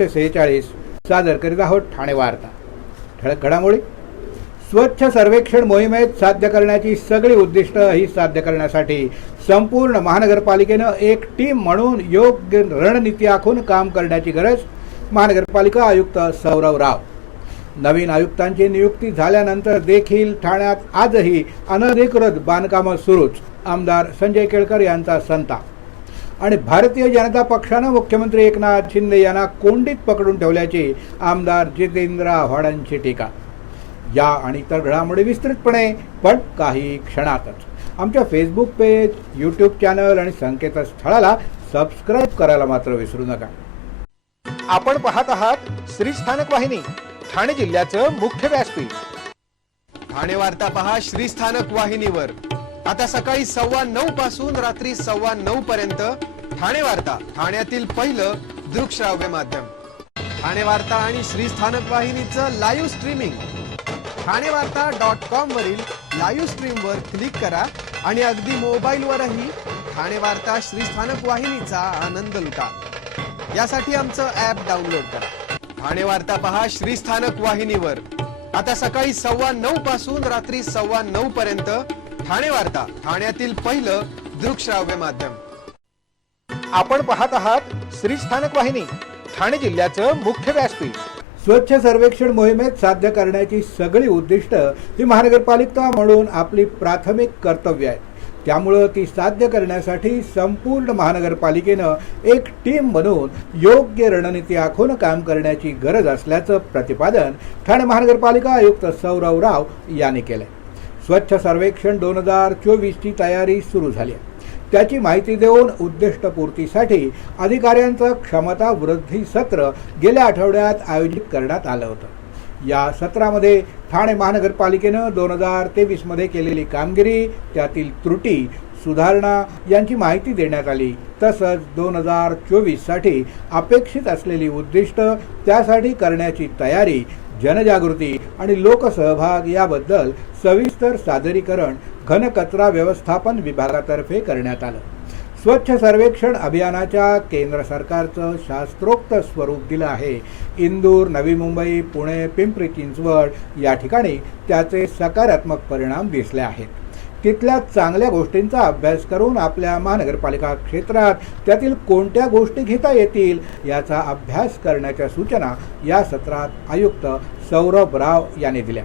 1946 सादर करीत आहोत ठाणे वार्ता। ठळक घडामोडी। स्वच्छ सर्वेक्षण मोहिमेत साध्य करण्याची सगळी उद्दिष्ट ही साध्य करण्यासाठी संपूर्ण महानगरपालिकेनं एक टीम म्हणून योग्य रणनीती आखून काम करण्याची गरज महानगरपालिका आयुक्त सौरव राव। नवीन आयुक्तांची नियुक्ती झाल्यानंतर देखील ठाण्यात आजही अनधिकृत बांधकामं सुरूच। आमदार संजय केळकर यांचा संताप आणि भारतीय जनता पक्षानं मुख्यमंत्री एकनाथ शिंदे यांना कोंडीत पकडून ठेवल्याची आमदार जितेंद्र आव्हाडांची टीका। या आणि इतर घडामोडी विस्तृतपणे पण काही क्षणातच। आमच्या फेसबुक पेज, यूट्यूब चॅनल आणि संकेतस्थळाला सबस्क्राईब करायला मात्र विसरू नका। आपण पाहत आहात श्री स्थानक वाहिनी, ठाणे जिल्ह्याचं मुख्य व्यासपीठ। ठाणे वार्ता पहा श्री स्थानक वाहिनीवर। आता सकाळी 9:15 पासून रात्री 9:15 पर्यंत ठाणे वार्ता, ठाण्यातील पहिलं दृकश्राव्य माध्यम। ठाणे वार्ता आणि श्री स्थानक वाहिनीचं लाईव्ह स्ट्रीमिंग ठाणेवार्ता.com वरील लाईव्ह स्ट्रीमवर क्लिक करा आणि अगदी मोबाईलवरही ठाणे वार्ता श्री स्थानक वाहिनीचा आनंद लुटा। यासाठी आमचं ॲप डाउनलोड करा। ठाणे वार्ता पहा श्री स्थानक वाहिनीवर। आता सकाळी 9:15 पासून रात्री 9:15 पर्यंत ठाणे वार्ता, ठाण्यातील पहिलं दृकश्राव्य माध्यम। आपण पाहत आहात श्री स्थानक वाहिनी, ठाणे जिल्ह्याचं मुख्य व्यासपीठ। स्वच्छ सर्वेक्षण मोहिमेत साध्य करण्याची सगळी उद्दिष्ट ही महानगरपालिका म्हणून आपली प्राथमिक कर्तव्य आहेत। त्यामुळे ती साध्य करण्यासाठी संपूर्ण महानगरपालिकेनं एक टीम बनवून योग्य रणनीती आखून काम करण्याची गरज असल्याचं प्रतिपादन ठाणे महानगरपालिका आयुक्त सौरव राव यांनी केलंय। स्वच्छ सर्वेक्षण 2024 ची तयारी सुरू झाली आहे। त्याची माहिती देऊन उद्दिष्टपूर्तीसाठी अधिकाऱ्यांचं क्षमता वृद्धी सत्र गेल्या आठवड्यात आयोजित करण्यात आलं होतं। या सत्रामध्ये ठाणे महानगरपालिकेनं 2023 मध्ये केलेली कामगिरी, त्यातील त्रुटी, सुधारणा यांची माहिती देण्यात आली। तसंच 2024 साठी अपेक्षित असलेली उद्दिष्ट, त्यासाठी करण्याची तयारी, जनजागृती आणि लोकसहभाग याबद्दल सविस्तर सादरीकरण घनकचरा व्यवस्थापन विभागातर्फे करण्यात आलं। स्वच्छ सर्वेक्षण अभियानाच्या केंद्र सरकारचं शास्त्रोक्त स्वरूप दिलं आहे। इंदूर, नवी मुंबई, पुणे, पिंपरी चिंचवड या ठिकाणी त्याचे सकारात्मक परिणाम दिसले आहेत। तिथल्या चांगल्या गोष्टींचा अभ्यास करून आपल्या महानगरपालिका क्षेत्रात त्यातील कोणत्या गोष्टी घेता येतील याचा अभ्यास करण्याच्या सूचना या सत्रात आयुक्त सौरभ राव यांनी दिल्या।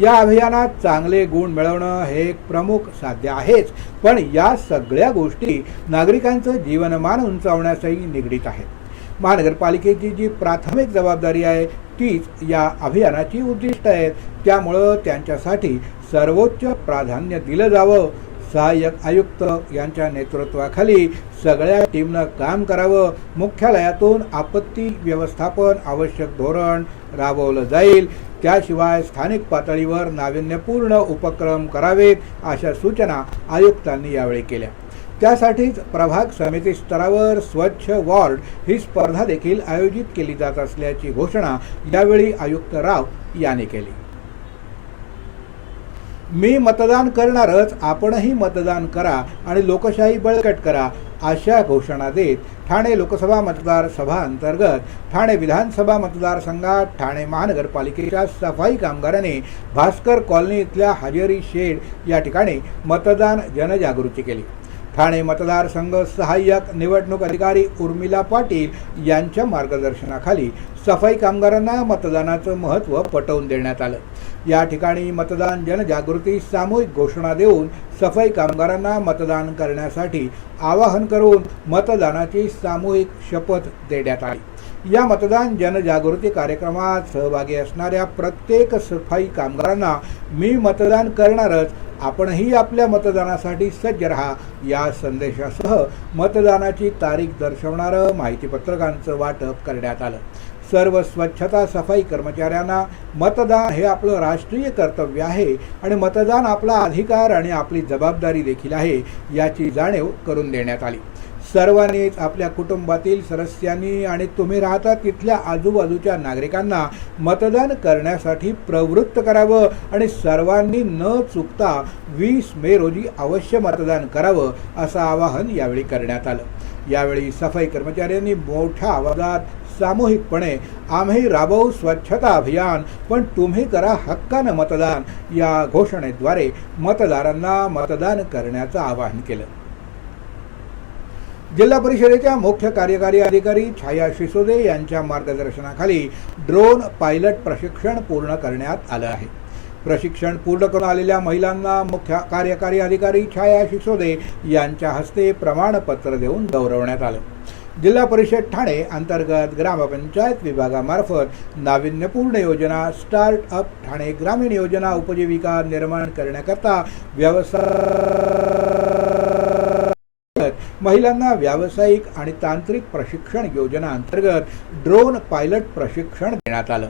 या अभियानात चांगले गुण मिळवणं हे एक प्रमुख साध्य आहेच, पण या सगळ्या गोष्टी नागरिकांचं जीवनमान उंचावण्यासही निगडीत आहेत। महानगरपालिकेची जी प्राथमिक जबाबदारी आहे तीच या अभियानाची उद्दिष्ट आहेत। त्यामुळं त्यांच्यासाठी सर्वोच्च प्राधान्य दिलं जावं। सहाय्यक आयुक्त यांच्या नेतृत्वाखाली सगळ्या टीमनं काम करावं। मुख्यालयातून आपत्ती व्यवस्थापन आवश्यक धोरण राबवलं जाईल। त्याशिवाय स्थानिक पातळीवर नाविन्यपूर्ण उपक्रम करावेत, अशा सूचना आयुक्तांनी यावेळी केल्या। त्यासाठीच प्रभाग समिती स्तरावर स्वच्छ वॉर्ड ही स्पर्धा देखील आयोजित केली जात असल्याची घोषणा यावेळी आयुक्त राव यांनी केली। मी मतदान करणारच, आपणही मतदान करा आणि लोकशाही बळकट करा, अशा घोषणा देत ठाणे लोकसभा मतदारसभा अंतर्गत ठाणे विधानसभा मतदारसंघात ठाणे महानगरपालिकेच्या सफाई कामगारांनी भास्कर कॉलनी इथल्या हजेरी शेड या ठिकाणी मतदान जनजागृती केली। ठाणे मतदारसंघ सहाय्यक निवडणूक अधिकारी उर्मिला पाटील यांच्या मार्गदर्शनाखाली सफाई कामगारांना मतदानाचं महत्त्व पटवून देण्यात आलं। या ठिकाणी मतदान जनजागृती सामूहिक घोषणा देऊन सफाई कामगारांना मतदान करण्यासाठी आवाहन करून मतदानाची सामूहिक शपथ देण्यात आली। या मतदान जनजागृती कार्यक्रमात सहभागी असणाऱ्या प्रत्येक सफाई कामगारांना मी मतदान करणारच, आपणही आपल्या मतदानासाठी सज्ज रहा या संदेशासह मतदानाची तारीख दर्शवणारं माहितीपत्रकांचं वाटप करण्यात आलं। सर्व स्वच्छता सफाई कर्मचाऱ्यांना मतदान हे आपलं राष्ट्रीय कर्तव्य आहे आणि मतदान आपला अधिकार आणि आपली जबाबदारी देखील आहे याची जाणीव करून देण्यात आली। सर्वांनीच आपल्या कुटुंबातील सदस्यांनी आणि तुम्ही राहता तिथल्या आजूबाजूच्या नागरिकांना मतदान करण्यासाठी प्रवृत्त करावं आणि सर्वांनी न चुकता 20 मे रोजी अवश्य मतदान करावं असं आवाहन यावेळी करण्यात आलं। यावेळी सफाई कर्मचाऱ्यांनी मोठ्या आवाजात सामूहिकपणे आम्ही राबवू स्वच्छता अभियान, पण तुम्ही करा हक्कानं मतदान या घोषणेद्वारे मतदारांना मतदान करण्याचं आवाहन केलं. जिल्हा परिषदेच्या मुख्य कार्यकारी अधिकारी छाया शिसोदे यांच्या मार्गदर्शनाखाली ड्रोन पायलट प्रशिक्षण पूर्ण करण्यात आलं आहे. प्रशिक्षण पूर्ण करून आलेल्या महिलांना मुख्य कार्यकारी अधिकारी छाया शिसोदे यांच्या हस्ते प्रमाणपत्र देऊन गौरवण्यात आलं. जिल्हा परिषद ठाणे अंतर्गत ग्रामपंचायत विभागामार्फत नाविन्यपूर्ण योजना, स्टार्टअप ठाणे ग्रामीण योजना, उपजीविका निर्माण करण्याकरता महिलांना व्यावसायिक आणि तांत्रिक प्रशिक्षण योजना अंतर्गत ड्रोन पायलट प्रशिक्षण देण्यात आलं.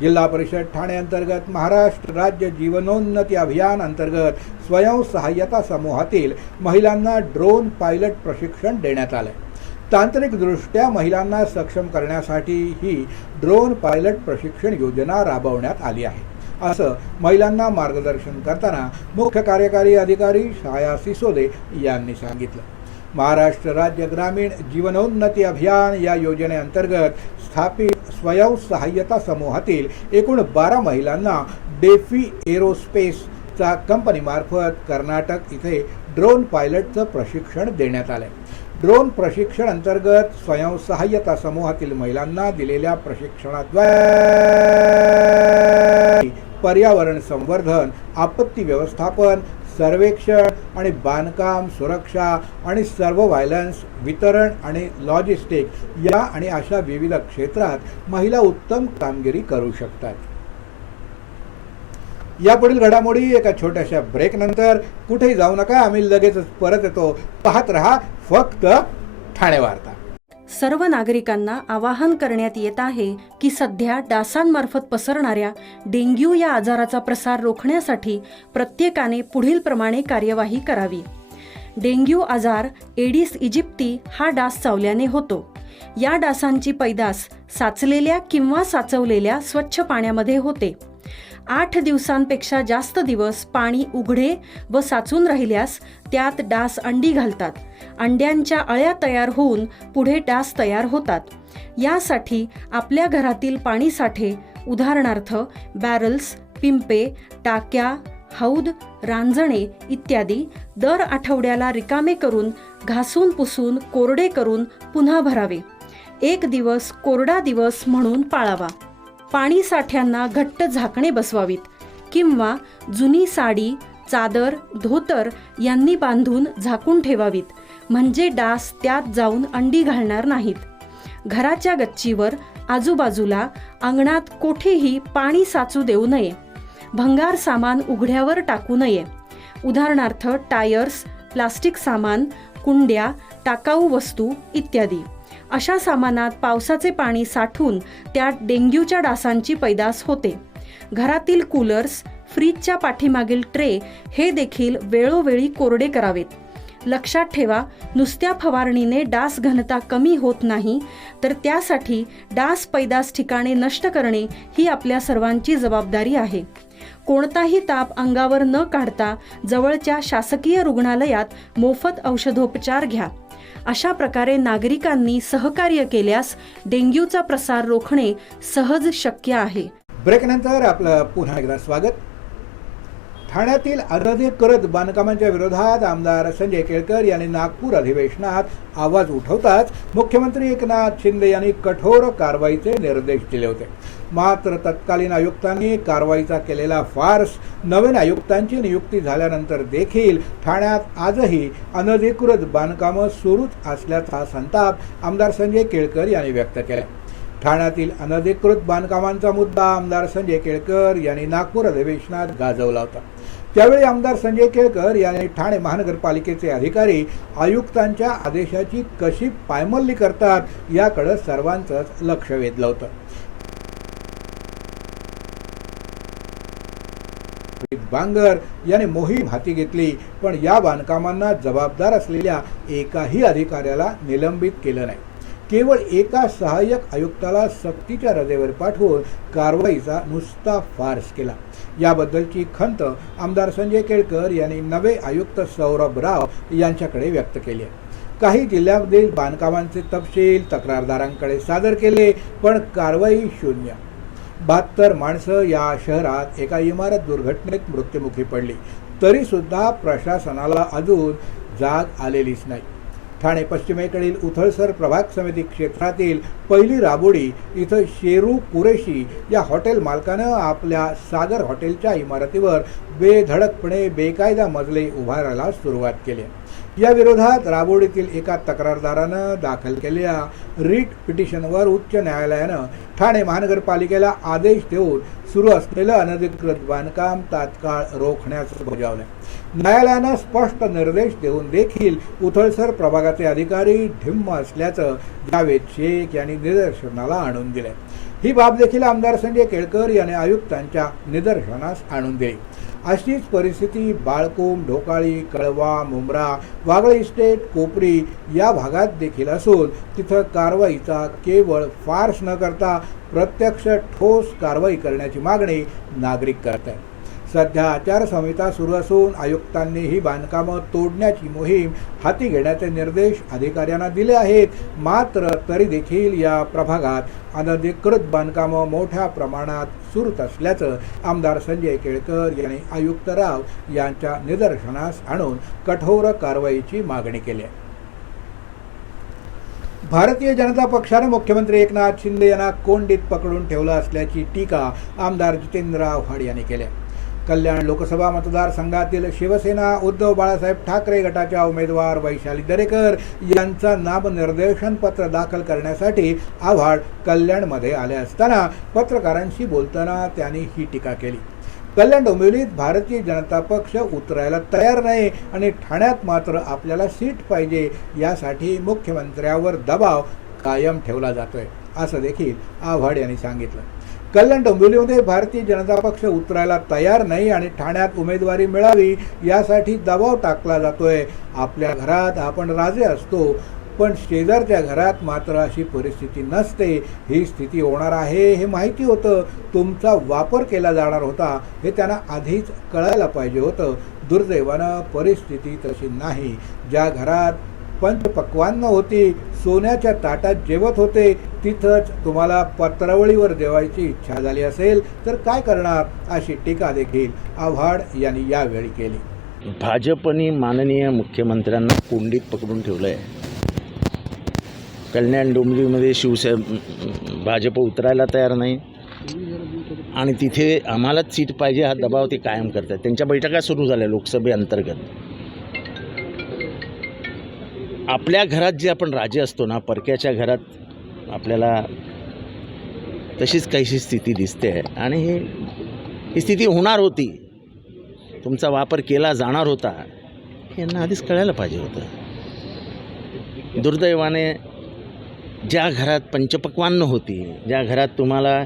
जिल्हा परिषद ठाणे अंतर्गत महाराष्ट्र राज्य जीवनोन्नती अभियान अंतर्गत स्वयंसहाय्यता समूहातील महिलांना ड्रोन पायलट प्रशिक्षण देण्यात आलं. तांत्रिकदृष्ट्या महिलांना सक्षम करण्यासाठी ही ड्रोन पायलट प्रशिक्षण योजना राबवण्यात आली आहे, असं महिलांना मार्गदर्शन करताना मुख्य कार्यकारी अधिकारी छाया सिसोदे यांनी सांगितलं. महाराष्ट्र राज्य ग्रामीण जीवनोन्नती अभियान या योजनेअंतर्गत स्थापित स्वयंसहाय्यता समूहातील एकूण 12 महिलांना डेफी एरोस्पेसचा कंपनीमार्फत कर्नाटक इथे ड्रोन पायलटचं प्रशिक्षण देण्यात आलं. ड्रोन प्रशिक्षण अंतर्गत स्वयंसहाय्यता समूहातील महिलांना दिलेल्या प्रशिक्षणाद्वारे पर्यावरण संवर्धन, आपत्ती व्यवस्थापन, सर्वेक्षण आणि बांधकाम, सुरक्षा आणि सर्व व्हायलन्स, वितरण आणि लॉजिस्टिक या आणि अशा विविध क्षेत्रात महिला उत्तम कामगिरी करू शकतात. यापुढील घडामोडी एका छोट्याशा ब्रेक नंतर. कुठेही जाऊ नका, आम्ही लगेचच परत येतो. पाहत रहा फक्त ठाणे वार्ता. सर्व नागरिकांना आवाहन करण्यात येत आहे की सध्या डासांमार्फत पसरणाऱ्या डेंग्यू या आजाराचा प्रसार रोखण्यासाठी प्रत्येकाने पुढीलप्रमाणे कार्यवाही करावी. डेंग्यू आजार एडिस इजिप्ती हा डास चावल्याने होतो. या डासांची पैदास साचलेल्या किंवा साचवलेल्या स्वच्छ पाण्यामध्ये होते. 8 दिवसांपेक्षा जास्त दिवस पाणी उघडे व साचून राहिल्यास त्यात डास अंडी घालतात. अंड्यांच्या अळ्या तयार होऊन पुढे डास तयार होतात. यासाठी आपल्या घरातील पाणीसाठे, उदाहरणार्थ बॅरल्स, पिंपे, टाक्या, हौद, रांजणे इत्यादी दर आठवड्याला रिकामे करून घासून पुसून कोरडे करून पुन्हा भरावे. 1 दिवस कोरडा दिवस म्हणून पाळावा. पाणी साठ्यांना घट्ट झाकणे बसवावीत किंवा जुनी साडी, चादर, धोतर यांनी बांधून झाकून ठेवावीत, म्हणजे डास त्यात जाऊन अंडी घालणार नाहीत. घराच्या गच्चीवर, आजूबाजूला, अंगणात कोठेही पाणी साचू देऊ नये. भंगार सामान उघड्यावर टाकू नये. उदाहरणार्थ टायर्स, प्लास्टिक सामान, कुंड्या, टाकाऊ वस्तू इत्यादी. अशा सामानात पावसाचे पाणी साठून त्यात डेंग्यूच्या डासांची पैदास होते. घरातील कूलर्स, फ्रीजच्या पाठीमागील ट्रे हे देखील वेळोवेळी कोरडे करावेत. लक्षात ठेवा, नुसत्या फवारणीने डास घनता कमी होत नाही, तर त्यासाठी डास पैदास ठिकाणे नष्ट करणे ही आपल्या सर्वांची जबाबदारी आहे. कोणताही ताप अंगावर न काढता जवळच्या शासकीय रुग्णालयात मोफत औषधोपचार घ्या. अशा प्रकारे नागरिकांनी सहकार्य केल्यास डेंग्यूचा प्रसार रोखणे सहज शक्य आहे. ब्रेकनंतर आपलं पुन्हा एकदा स्वागत. ठाण्यातील अनधिकृत बांधकामांच्या विरोधात आमदार संजय केळकर यांनी नागपूर अधिवेशनात आवाज उठवताच मुख्यमंत्री एकनाथ शिंदे यांनी कठोर कारवाईचे निर्देश दिले होते. मात्र तत्कालीन आयुक्तांनी कारवाईचा केलेला फार्स. नवीन आयुक्तांची नियुक्ती झाल्यानंतर देखील ठाण्यात आजही अनधिकृत बांधकामं सुरूच असल्याचा संताप आमदार संजय केळकर यांनी व्यक्त केला. ठाण्यातील अनधिकृत बांधकामांचा मुद्दा आमदार संजय केळकर यांनी नागपूर अधिवेशनात गाजवला होता. त्यावेळी आमदार संजय केळकर यांनी ठाणे महानगरपालिकेचे अधिकारी आयुक्तांच्या आदेशाची कशी पायमल्ली करतात याकडे सर्वांचंच लक्ष वेधलं होतं. बांगर यांनी मोहीम हाती घेतली, पण या बांधकामांना जबाबदार असलेल्या एकाही अधिकाऱ्याला निलंबित केलं नाही. केवळ एका सहाय्यक आयुक्ताला सक्तीच्या रजेवर पाठवून कारवाईचा नुसता फार्स केला. याबद्दलची खंत आमदार संजय केळकर यांनी नवे आयुक्त सौरभ राव यांच्याकडे व्यक्त केली आहे. काही जिल्ह्यांमधील बांधकामांचे तपशील तक्रारदारांकडे सादर केले, पण कारवाई शून्य. 72 माणसं या शहरात एका इमारत दुर्घटनेत मृत्युमुखी पडली, तरी सुद्धा प्रशासनाला अजून जाग आलेलीच नाही. ठाणे पश्चिमेकडील उथळसर प्रभाग समिती क्षेत्रातील पहिली राबोडी इथं शेरू कुरेशी या हॉटेल मालकानं आपल्या सागर हॉटेलच्या इमारतीवर बेधडकपणे बेकायदा मजले उभारायला सुरुवात केली. या विरोधात राबोडीतील एका तक्रारदारानं दाखल केलेल्या रिट पिटिशनवर उच्च न्यायालयानं ठाणे महानगरपालिकेला आदेश देऊन सुरू असलेलं अनधिकृत बांधकाम तात्काळ रोखण्याचं बजावलं. न्यायालयानं स्पष्ट निर्देश देऊन देखील उथळसर प्रभागाचे अधिकारी ढिम्म असल्याचं जावेद शेख यांनी निदर्शनाला आणून दिले. ही बाब देखील आमदार संजय केळकर यांनी आयुक्तांच्या निदर्शनास आणून दिली. अशीच परिस्थिती बाळकोम, ढोकाळी, कळवा, मुंब्रा, वागळे इस्टेट, कोपरी या भागात देखील असून तिथं कारवाईचा केवळ फार्स न करता प्रत्यक्ष ठोस कारवाई करण्याची मागणी नागरिक करत आहेत. सध्या आचारसंहिता सुरू असून आयुक्तांनी ही बांधकामं तोडण्याची मोहीम हाती घेण्याचे निर्देश अधिकाऱ्यांना दिले आहेत. मात्र तरी देखील या प्रभागात अनधिकृत बांधकामं मोठ्या प्रमाणात सुरूच असल्याचं आमदार संजय केळकर यांनी आयुक्त राव यांच्या निदर्शनास आणून कठोर कारवाईची मागणी केली आहे. भारतीय जनता पक्षाने मुख्यमंत्री एकनाथ शिंदे यांना कोंडीत पकडून ठेवलं असल्याची टीका आमदार जितेंद्र आव्हाड यांनी केली आहे. कल्याण लोकसभा मतदारसंघातील शिवसेना उद्धव बाळासाहेब ठाकरे गटाच्या उमेदवार वैशाली दरेकर यांचा नामनिर्देशन पत्र दाखल करण्यासाठी आव्हाड कल्याणमध्ये आले असताना पत्रकारांशी बोलताना त्यांनी ही टीका केली. कल्याण डोंबिवलीत भारतीय जनता पक्ष उतरायला तयार नाही आणि ठाण्यात मात्र आपल्याला सीट पाहिजे, यासाठी मुख्यमंत्र्यावर दबाव कायम ठेवला जातोय, असं देखील आव्हाड यांनी सांगितलं. कल्याण डोंबिवलीमध्ये भारतीय जनता पक्ष उतरायला तयार नाही आणि ठाण्यात उमेदवारी मिळावी यासाठी दबाव टाकला जातोय. आपल्या घरात आपण राजे असतो, पण शेजारच्या घरात मात्र अशी परिस्थिती नसते. ही स्थिती होणार आहे हे माहिती होतं. तुमचा वापर केला जाणार होता हे त्यांना आधीच कळायला पाहिजे होतं. दुर्दैवानं परिस्थिती तशी नाही. ज्या घरात पंचपक्वान्न होती, सोन्याच्या ताटात जेवत होते, तिथंच तुम्हाला पत्रावळीवर जेवायची इच्छा झाली असेल तर काय करणार, अशी टीका देखील आव्हाड यांनी यावेळी केली. भाजपने माननीय मुख्यमंत्र्यांना कोंडीत पकडून ठेवलं आहे. कल्याण डोंबिवलीमध्ये भाजप उतरायला तयार नाही आणि तिथे आम्हालाच सीट पाहिजे हा दबाव ते कायम करतात. त्यांच्या बैठका सुरू झाल्या लोकसभेअंतर्गत. आपल्या घरात जे आपण राजे असतो ना, परक्याच्या घरात आपल्याला तशीच काहीशी स्थिती दिसते आणि ही स्थिती होणार होती. तुमचा वापर केला जाणार होता हे यांना आधीच कळायला पाहिजे होतं. दुर्दैवाने ज्या घरात पंचपक्वान्न होती, ज्या घरात तुम्हाला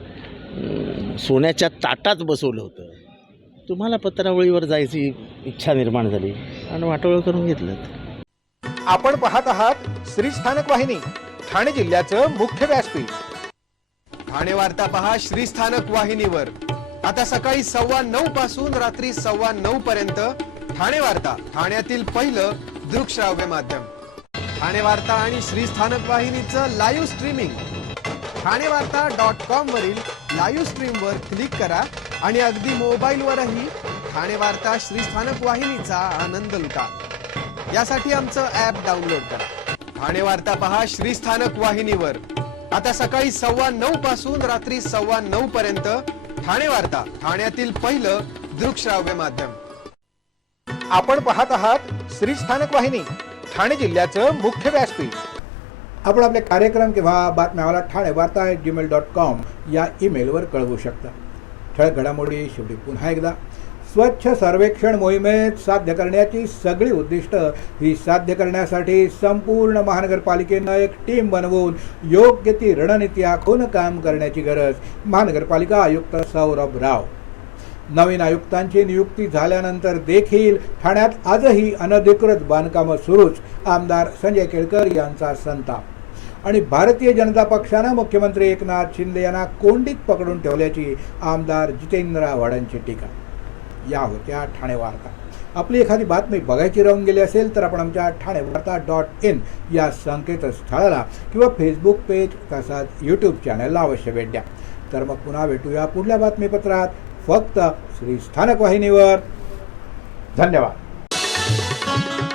सोन्याच्या ताटात बसवलं होतं, तुम्हाला पत्रावळीवर जायची इच्छा निर्माण झाली आणि वाटोळं करून घेतलं. आपण पाहत आहात श्री स्थानक वाहिनी, ठाणे जिल्ह्याचं मुख्य व्यासपीठ. ठाणे वार्ता पहा श्री स्थानक वाहिनीवर. आता सकाळी 9:15 पासून रात्री 9:15 पर्यंत ठाणे वार्ता, ठाण्यातील पहिलं दृकश्राव्य माध्यम. ठाणे वार्ता आणि श्री स्थानक वाहिनीचं लाईव्ह स्ट्रीमिंग ठाणेवार्ता.com वरील लाईव्ह स्ट्रीमवर क्लिक करा आणि अगदी मोबाईलवरही ठाणे वार्ता श्री स्थानक वाहिनीचा आनंद लुटा. यासाठी आमचं ॲप डाउनलोड करा. ठाणे वार्ता पहा श्री स्थानक वाहिनीवर. आता सकाळी 9:15 पासून रात्री 9:15 पर्यंत ठाणे वार्ता, ठाण्यातील पहिलं दृकश्राव्य माध्यम. आपण पाहत आहात श्री स्थानक वाहिनी, ठाणे जिल्ह्याचं मुख्य व्यासपीठ. आपण आपले कार्यक्रम किंवा बातम्या आम्हाला ठाणेवार्ता@gmail.com या ईमेलवर कळवू शकता. ठळक घडामोडी शेवटी पुन्हा एकदा. स्वच्छ सर्वेक्षण मोहिमेत साध्य करण्याची सगळी उद्दिष्ट ही साध्य करण्यासाठी संपूर्ण महानगरपालिकेनं एक टीम बनवून योग्य ती रणनीती आखून काम करण्याची गरज महानगरपालिका आयुक्त सौरभ राव. नवीन आयुक्तांची नियुक्ती झाल्यानंतर देखील ठाण्यात आजही अनधिकृत बांधकामं सुरूच. आमदार संजय केळकर यांचा संताप आणि भारतीय जनता पक्षानं मुख्यमंत्री एकनाथ शिंदे यांना कोंडीत पकडून ठेवल्याची आमदार जितेंद्र आव्हाडांची टीका. या होत्या ठाणे वार्ता. आपली एखादी बातमी बघायची राहून गेली असेल तर आपण आमच्या ठाणेवार्ता.in या संकेतस्थळाला किंवा फेसबुक पेज तसाच यूट्यूब चॅनलला अवश्य भेट द्या. तर मग पुन्हा भेटूया पुढल्या बातमीपत्रात फक्त श्री स्थानक वाहिनीवर. धन्यवाद.